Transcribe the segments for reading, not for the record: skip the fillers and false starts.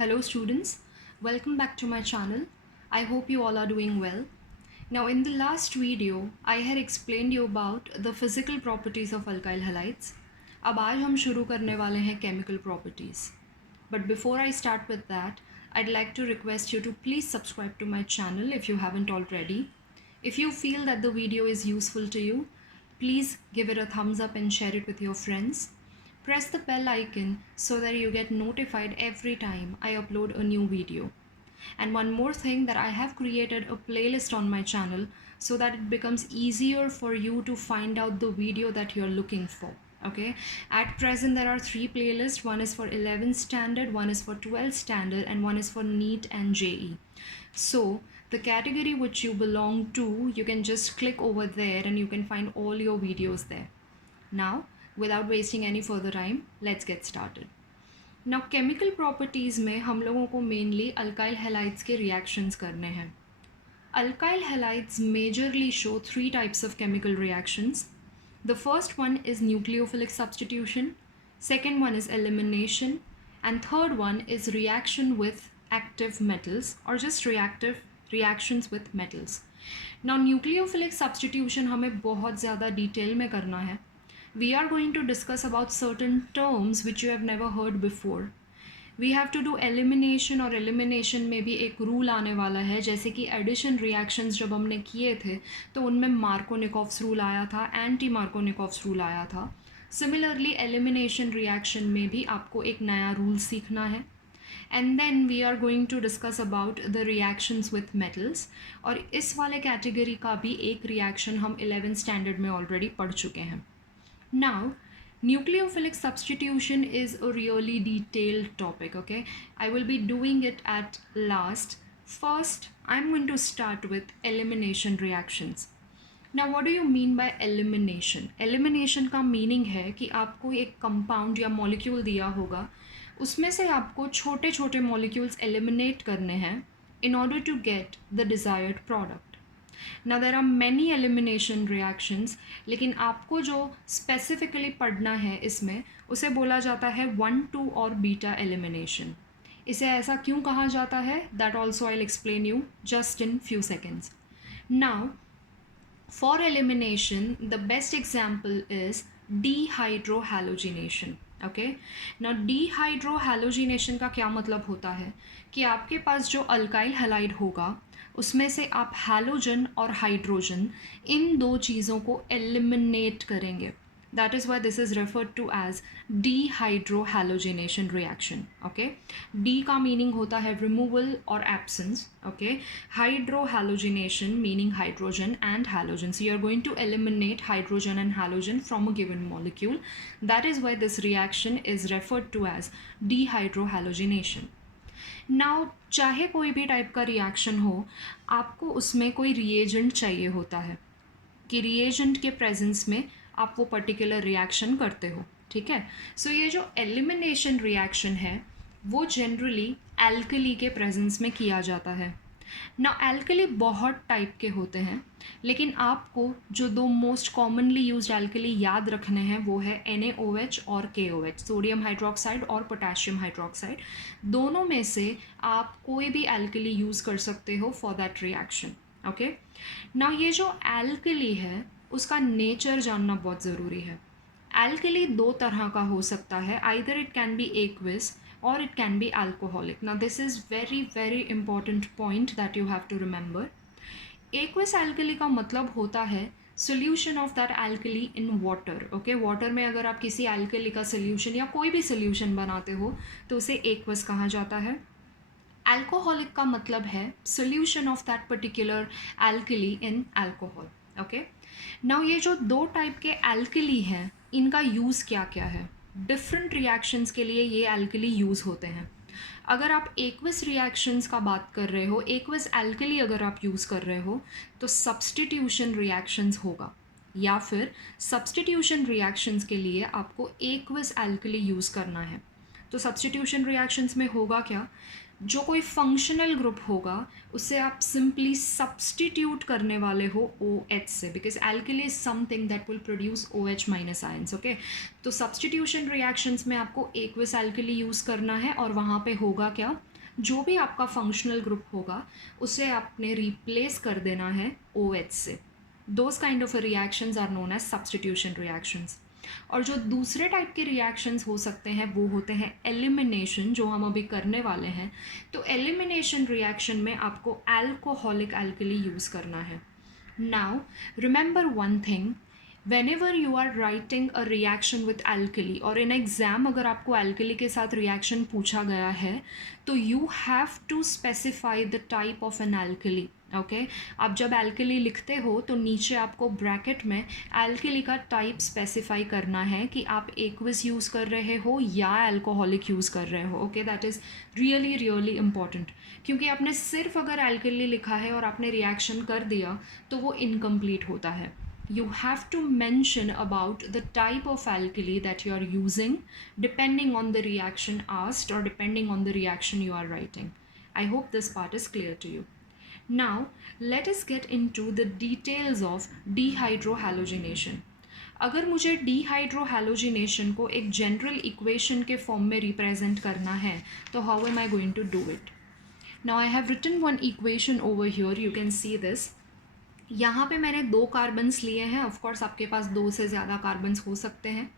Hello students, welcome back to my channel. I hope you all are doing well. Now in the last video, I had explained you about the physical properties of alkyl halides. अब आज हम शुरू करने वाले हैं chemical properties. But before I start with that, I'd like to request you to please subscribe to my channel if you haven't already. If you feel that the video is useful to you, please give it a thumbs up and share it with your friends. Press the bell icon so that you get notified every time I upload a new video. And one more thing, that I have created a playlist on my channel so that it becomes easier for you to find out the video that you're looking for. Okay, at present there are 3 playlists. One is for 11th standard, one is for 12th standard, and one is for NEET and JE. So the category which you belong to, you can just click over there and you can find all your videos there. Now without wasting any further time, let's get started. Now chemical properties में हम लोगों को mainly alkyl halides के reactions करने हैं. Alkyl halides majorly show 3 types of chemical reactions. The first one is nucleophilic substitution, second one is elimination, and third one is reaction with active metals or just reactions with metals. Now nucleophilic substitution हमें बहुत ज़्यादा detail में करना है. We are going to discuss about certain terms which you have never heard before. We have to do elimination, और elimination में भी एक रूल आने वाला है. जैसे कि एडिशन रिएक्शंस जब हमने किए थे तो उनमें मार्कोनिकोव्स रूल आया था, एंटी मार्कोनिकोव्स रूल आया था. सिमिलरली एलिमिनेशन रिएक्शन में भी आपको एक नया रूल सीखना है. And then we are going to discuss about the reactions with metals, और इस वाले कैटेगरी का भी एक रिएक्शन हम 11th स्टैंडर्ड में ऑलरेडी पढ़ चुके हैं. Now, nucleophilic substitution is a really detailed topic, okay? I will be doing it at last. First, I'm going to start with elimination reactions. Now, what do you mean by elimination? Elimination का meaning है कि आपको एक compound या molecule दिया होगा, उसमें से आपको छोटे छोटे molecules eliminate करने हैं in order to get the desired product. Now there are many elimination reactions, लेकिन आपको जो specifically पढ़ना है इसमें उसे बोला जाता है 1,2 और बीटा elimination. इसे ऐसा क्यों कहा जाता है, that also I'll explain you just in few seconds. Now for elimination the best example is dehydrohalogenation. Okay, now dehydrohalogenation का क्या मतलब होता है कि आपके पास जो अल्काइल हैलाइड होगा उसमें से आप हैलोजन और हाइड्रोजन इन दो चीज़ों को एलिमिनेट करेंगे. That is why this is referred to as डीहाइड्रोहैलोजिनेशन reaction. Okay, D का मीनिंग होता है रिमूवल और absence. Okay, हाइड्रोहैलोजिनेशन meaning hydrogen and halogen. So you are going to eliminate hydrogen and halogen from a given molecule. That is why this reaction is referred to as डीहाइड्रोहैलोजिनेशन. Now चाहे कोई भी type का reaction हो, आपको उसमें कोई reagent चाहिए होता है कि रिएजेंट के प्रेजेंस में आप वो पर्टिकुलर रिएक्शन करते हो. ठीक है, सो ये जो एलिमिनेशन रिएक्शन है वो जनरली एल्कली के प्रेजेंस में किया जाता है. ना एल्कली बहुत टाइप के होते हैं, लेकिन आपको जो दो मोस्ट कॉमनली यूज्ड एल्कली याद रखने हैं वो है NaOH और KOH, सोडियम हाइड्रोक्साइड और पोटेशियम हाइड्रोक्साइड. दोनों में से आप कोई भी एल्कली यूज़ कर सकते हो फॉर दैट रिएक्शन. ओके, ना ये जो एल्कली है उसका नेचर जानना बहुत ज़रूरी है. एल्कली दो तरह का हो सकता है, either it can be aqueous or it can be alcoholic. Now this is very important point that you have to remember. Aqueous alkali का मतलब होता है solution of that alkali in water. Okay, water में अगर आप किसी alkali का solution या कोई भी solution बनाते हो तो उसे aqueous कहा जाता है. Alcoholic का मतलब है solution of that particular alkali in alcohol. Okay, now ये जो दो टाइप के alkali हैं इनका यूज़ क्या क्या है. डिफरेंट रिएक्शंस के लिए ये एल्कली यूज़ होते हैं. अगर आप एक्वस रिएक्शंस का बात कर रहे हो, एक्वस एल्कली अगर आप यूज़ कर रहे हो तो सब्स्टिट्यूशन रिएक्शंस होगा, या फिर सब्स्टिट्यूशन रिएक्शंस के लिए आपको एक्वस एल्कली यूज़ करना है. तो सब्स्टिट्यूशन रिएक्शंस में होगा क्या, जो कोई फंक्शनल ग्रुप होगा उससे आप सिंपली सब्स्टिट्यूट करने वाले हो OH से, because alkali is something that will produce OH minus ions. Okay, तो सब्स्टिट्यूशन रिएक्शंस में आपको एक्वस एल्कली यूज़ करना है और वहाँ पे होगा क्या, जो भी आपका फंक्शनल ग्रुप होगा उसे आपने रिप्लेस कर देना है OH से. Those kind of reactions are known as substitution reactions. और जो दूसरे टाइप के रिएक्शंस हो सकते हैं वो होते हैं एलिमिनेशन, जो हम अभी करने वाले हैं. तो एलिमिनेशन रिएक्शन में आपको अल्कोहलिक एल्कली यूज़ करना है. Now remember one thing, whenever you are writing a reaction with alkali और in exam अगर आपको alkali के साथ reaction पूछा गया है तो you have to specify the type of an alkali. Okay आप जब alkali लिखते हो तो नीचे आपको ब्रैकेट में alkali का टाइप स्पेसिफाई करना है कि आप एक्विस यूज़ कर रहे हो या अल्कोहलिक यूज़ कर रहे हो. Okay that is really really important, क्योंकि आपने सिर्फ अगर alkali लिखा है और आपने रिएक्शन कर दिया तो वो इनकम्प्लीट होता है. You have to mention about the type of alkali that you are using depending on the reaction asked or depending on the reaction you are writing. I hope this part is clear to you. Now, let us get into the details of dehydrohalogenation. अगर मुझे dehydrohalogenation को एक general equation के form में represent करना है तो how am I going to do it? Now I have written one equation over here, you can see this. यहाँ पे मैंने 2 कार्बन्स लिए हैं. ऑफ कोर्स आपके पास 2 से ज़्यादा कार्बन्स हो सकते हैं.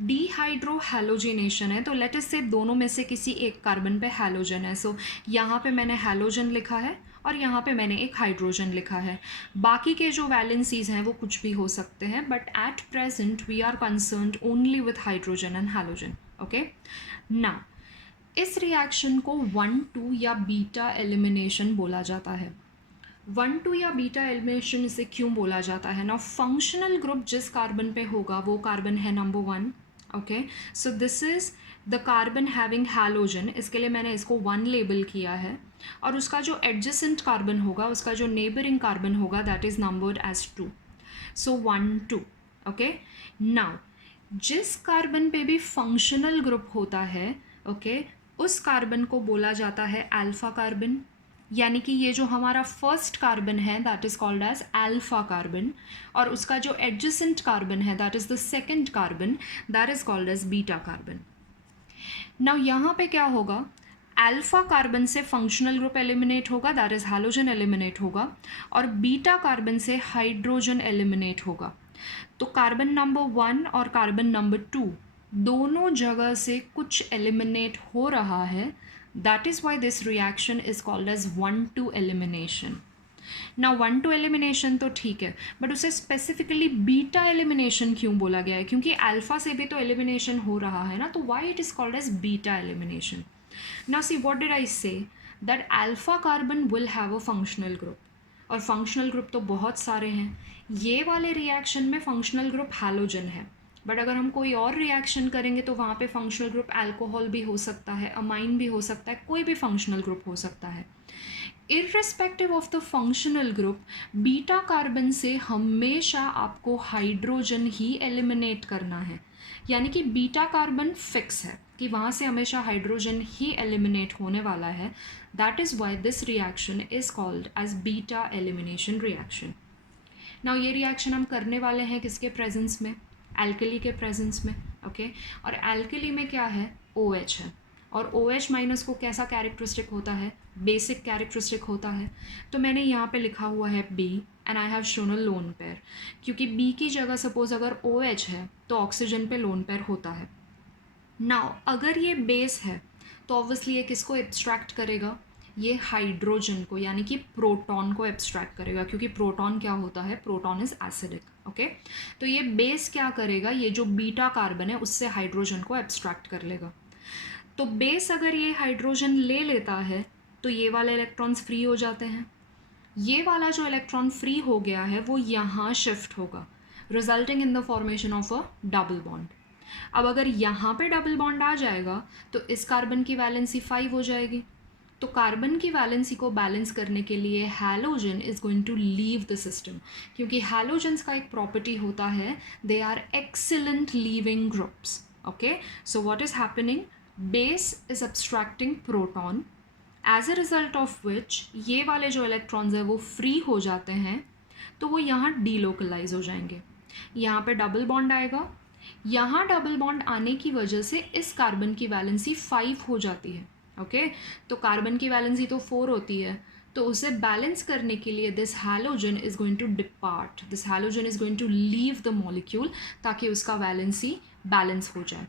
डीहाइड्रोहैलोजिनेशन है तो लेट अस से दोनों में से किसी एक कार्बन पे हैलोजन है. सो यहाँ पे मैंने हैलोजन लिखा है और यहाँ पे मैंने एक हाइड्रोजन लिखा है. बाकी के जो वैलेंसीज हैं वो कुछ भी हो सकते हैं, but at present we are concerned only with hydrogen and halogen. Okay ना इस रिएक्शन को 1,2 या बीटा एलिमिनेशन बोला जाता है. 1,2 या बीटा एलिमिनेशन इसे क्यों बोला जाता है ना? फंक्शनल ग्रुप जिस कार्बन पे होगा वो कार्बन है number 1. Okay so this is the carbon having halogen. इसके लिए मैंने इसको 1 लेबल किया है और उसका जो एडजेसेंट कार्बन होगा, उसका जो नेबरिंग कार्बन होगा that is numbered as 2. So 1 2. Okay now जिस कार्बन पे भी फंक्शनल ग्रुप होता है ओके उस कार्बन को बोला जाता है अल्फा कार्बन. यानी कि ये जो हमारा फर्स्ट कार्बन है that is called as alpha carbon और उसका जो एडजेसेंट कार्बन है that is the second carbon that is called as beta carbon. Now यहाँ पे क्या होगा, अल्फा कार्बन से फंक्शनल ग्रुप एलिमिनेट होगा दैट इज़ हैलोजन एलिमिनेट होगा और बीटा कार्बन से हाइड्रोजन एलिमिनेट होगा. तो कार्बन नंबर 1 और कार्बन नंबर 2 दोनों जगह से कुछ एलिमिनेट हो रहा है. That is why this reaction is called as 1,2 elimination. Now 1,2 elimination तो ठीक है, बट उसे स्पेसिफिकली बीटा एलिमिनेशन क्यों बोला गया है? क्योंकि अल्फा से भी तो एलिमिनेशन हो रहा है ना, तो why it is called as beta elimination? Now see what did I say? That alpha carbon will have a functional group. और फंक्शनल ग्रुप तो बहुत सारे हैं. ये वाले रिएक्शन में फंक्शनल ग्रुप हैलोजन है, बट अगर हम कोई और रिएक्शन करेंगे तो वहाँ पे फंक्शनल ग्रुप अल्कोहल भी हो सकता है, अमाइन भी हो सकता है, कोई भी फंक्शनल ग्रुप हो सकता है. Irrespective of the functional group beta carbon से हमेशा आपको हाइड्रोजन ही एलिमिनेट करना है. यानी कि बीटा कार्बन फिक्स है कि वहाँ से हमेशा हाइड्रोजन ही एलिमिनेट होने वाला है. That is why this reaction is called as beta elimination reaction. Now ये रिएक्शन हम करने वाले हैं किसके प्रेजेंस में? एल्कली के प्रेजेंस में. ओके और एल्कली में क्या है? OH है और OH माइनस को कैसा कैरेक्टरिस्टिक होता है? बेसिक कैरेक्टरिस्टिक होता है. तो मैंने यहाँ पे लिखा हुआ है B and I have shown a lone pair, क्योंकि B की जगह सपोज अगर OH है तो ऑक्सीजन पे लोन पेयर होता है. नाउ अगर ये बेस है तो ऑब्वियसली ये किसको एब्स्ट्रैक्ट करेगा? ये हाइड्रोजन को, यानी कि प्रोटॉन को एब्स्ट्रैक्ट करेगा, क्योंकि प्रोटॉन क्या होता है? Proton is acidic. ओके तो ये बेस क्या करेगा? ये जो बीटा कार्बन है उससे हाइड्रोजन को एब्स्ट्रैक्ट कर लेगा. तो बेस अगर ये हाइड्रोजन ले लेता है तो ये वाले इलेक्ट्रॉन्स फ्री हो जाते हैं. ये वाला जो इलेक्ट्रॉन फ्री हो गया है वो यहाँ शिफ्ट होगा, resulting in the formation of a double bond. अब अगर यहाँ पे डबल बॉन्ड आ जाएगा तो इस कार्बन की वैलेंसी 5 हो जाएगी. तो कार्बन की वैलेंसी को बैलेंस करने के लिए halogen is going to leave the system, क्योंकि हैलोजन्स का एक प्रॉपर्टी होता है they are excellent leaving groups. Okay so what is happening? Base is अब्स्ट्रैक्टिंग proton, as a result of which ये वाले जो इलेक्ट्रॉन्स हैं वो फ्री हो जाते हैं, तो वो यहाँ डीलोकलाइज हो जाएंगे. यहाँ पे डबल बॉन्ड आएगा, यहाँ डबल बॉन्ड आने की वजह से इस कार्बन की वैलेंसी 5 हो जाती है. ओके तो कार्बन की वैलेंसी तो 4 होती है, तो उसे बैलेंस करने के लिए this halogen is going to depart, this halogen is going to leave the molecule ताकि उसका वैलेंसी बैलेंस हो जाए।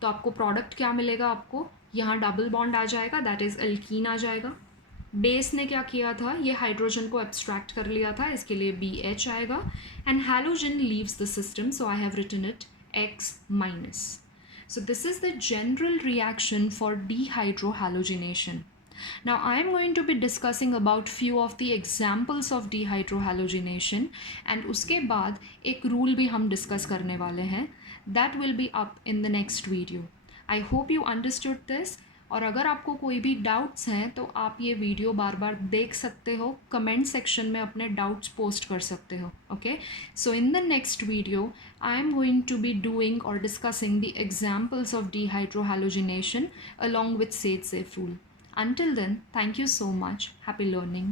तो आपको प्रोडक्ट क्या मिलेगा, आपको यहाँ डबल बॉन्ड आ जाएगा, दैट इज़ एल्कीन आ जाएगा। बेस ने क्या किया था, ये हाइड्रोजन को एब्स्ट्रैक्ट कर लिया था, इसके लिए BH आएगा and halogen leaves the system, so I have written it X minus. So this is the general reaction for dehydrohalogenation. Now I am going to be discussing about few of the examples of dehydrohalogenation and उसके बाद एक rule भी हम discuss करने वाले हैं, that will be up in the next video. I hope you understood this. और अगर आपको कोई भी डाउट्स हैं तो आप ये वीडियो बार बार देख सकते हो, कमेंट सेक्शन में अपने डाउट्स पोस्ट कर सकते हो। Okay, so in the next video I am going to be doing और discussing the examples of dehydrohalogenation along with Sage-Safe rule. Until then, thank you so much. Happy learning.